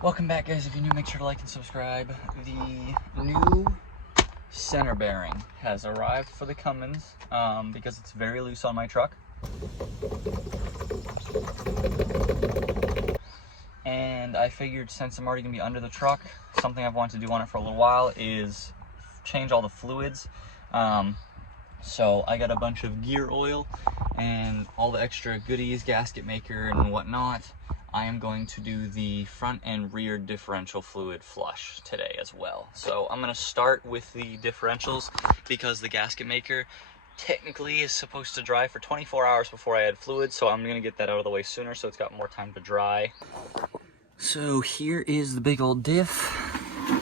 Welcome back, guys. If you're new, make sure to like and subscribe. The new center bearing has arrived for the Cummins because it's very loose on my truck. And I figured since I'm already going to be under the truck, something I've wanted to do on it for a little while is change all the fluids. So I got a bunch of gear oil and all the extra goodies, gasket maker and whatnot. I am going to do the front and rear differential fluid flush today as well. So I'm going to start with the differentials because the gasket maker technically is supposed to dry for 24 hours before I add fluid, so I'm going to get that out of the way sooner so it's got more time to dry. So here is the big old diff.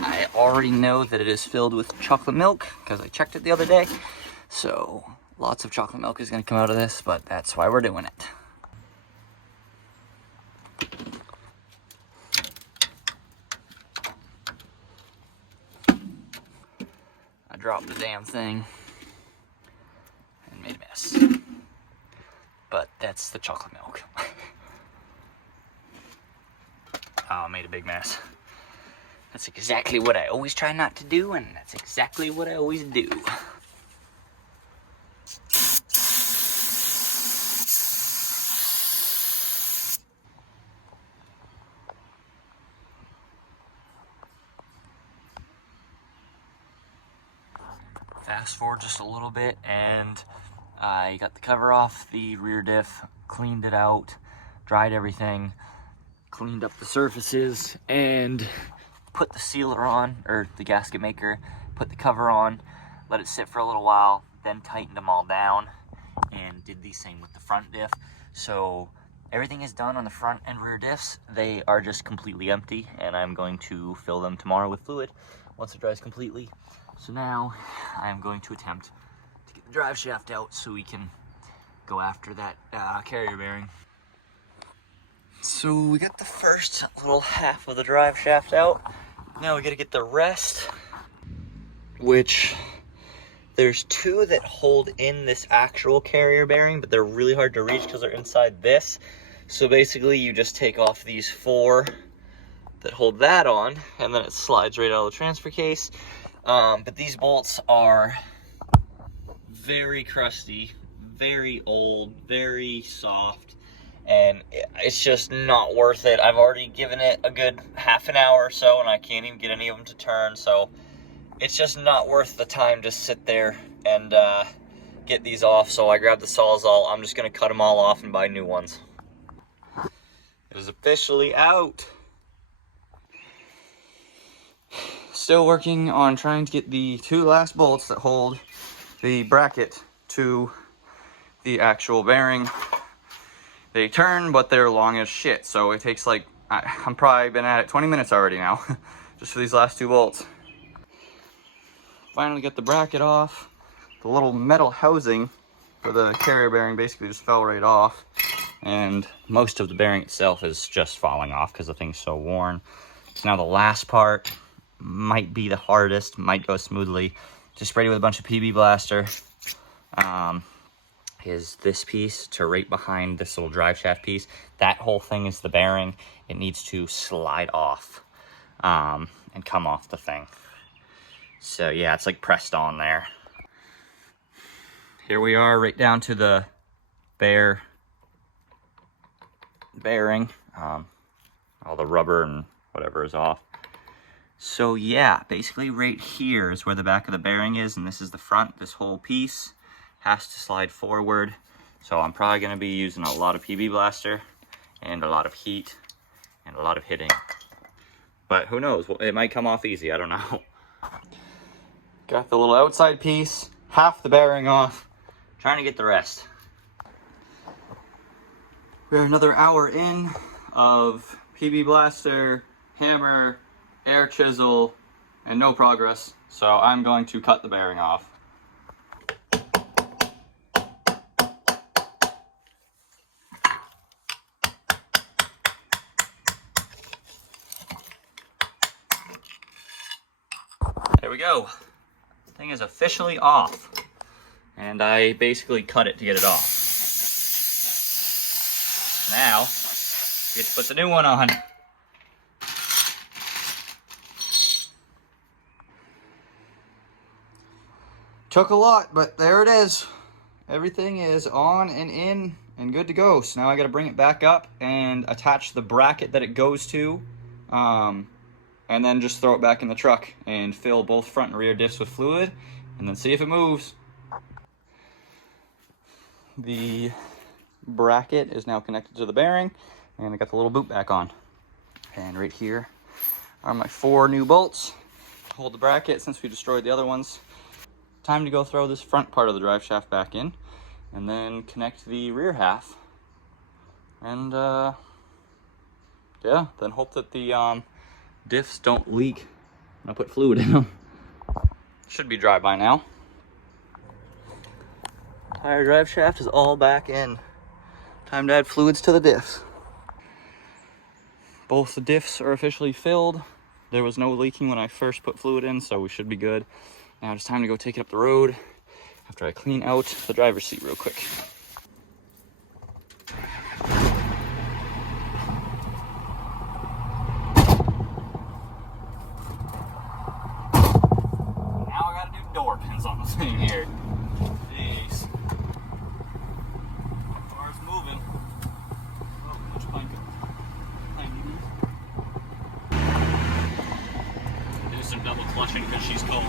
I already know that it is filled with chocolate milk because I checked it the other day. So lots of chocolate milk is going to come out of this, but that's why we're doing it. I dropped the damn thing and made a mess. But that's the chocolate milk. Oh, I made a big mess. That's exactly what I always try not to do, and that's exactly what I always do. Fast forward just a little bit, and I got the cover off the rear diff, cleaned it out, dried everything, cleaned up the surfaces, and put the sealer on, or the gasket maker, put the cover on, let it sit for a little while, then tightened them all down, and did the same with the front diff. So everything is done on the front and rear diffs. They are just completely empty, and I'm going to fill them tomorrow with fluid once it dries completely. So now I'm going to attempt to get the drive shaft out so we can go after that carrier bearing. So we got the first little half of the drive shaft out. Now we gotta get the rest, which there's two that hold in this actual carrier bearing, but they're really hard to reach because they're inside this. So basically you just take off these four that hold that on, and then it slides right out of the transfer case. But these bolts are very crusty, very old, very soft, and it's just not worth it. I've already given it a good half an hour or so, and I can't even get any of them to turn, so it's just not worth the time to sit there and get these off. So I grabbed the Sawzall. I'm just going to cut them all off and buy new ones. It is officially out. Still working on trying to get the two last bolts that hold the bracket to the actual bearing. They turn, but they're long as shit, so it takes like, I'm probably been at it 20 minutes already now, just for these last two bolts. Finally got the bracket off. The little metal housing for the carrier bearing basically just fell right off, and most of the bearing itself is just falling off because the thing's so worn. So now the last part might be the hardest, might go smoothly. Just sprayed it with a bunch of PB Blaster. Is this piece to right behind this little drive shaft piece. That whole thing is the bearing. It needs to slide off and come off the thing. So yeah, it's like pressed on there. Here we are, right down to the bare bearing. All the rubber and whatever is off. So yeah, basically right here is where the back of the bearing is, and this is the front. This whole piece has to slide forward. So I'm probably going to be using a lot of PB Blaster and a lot of heat and a lot of hitting. But who knows, it might come off easy, I don't know. Got the little outside piece, half the bearing off, trying to get the rest. We're another hour in of PB Blaster, hammer, air chisel, and no progress. So I'm going to cut the bearing off. There we go. The thing is officially off. And I basically cut it to get it off. Now, get to put the new one on. Took a lot, but there it is. Everything is on and in and good to go. So now I got to bring it back up and attach the bracket that it goes to, and then just throw it back in the truck and fill both front and rear diffs with fluid and then see if it moves. The bracket is now connected to the bearing, and I got the little boot back on. And right here are my 4 new bolts to hold the bracket since we destroyed the other ones. Time to go throw this front part of the drive shaft back in and then connect the rear half. And yeah, then hope that the diffs don't leak when I put fluid in them. Should be dry by now. Tire drive shaft is all back in. Time to add fluids to the diffs. Both the diffs are officially filled. There was no leaking when I first put fluid in, so we should be good. Now it's time to go take it up the road after I clean out the driver's seat real quick. Now I gotta do door pins on the thing here. Jeez. Car's moving. Oh, much planking. Do some double clutching because she's cold.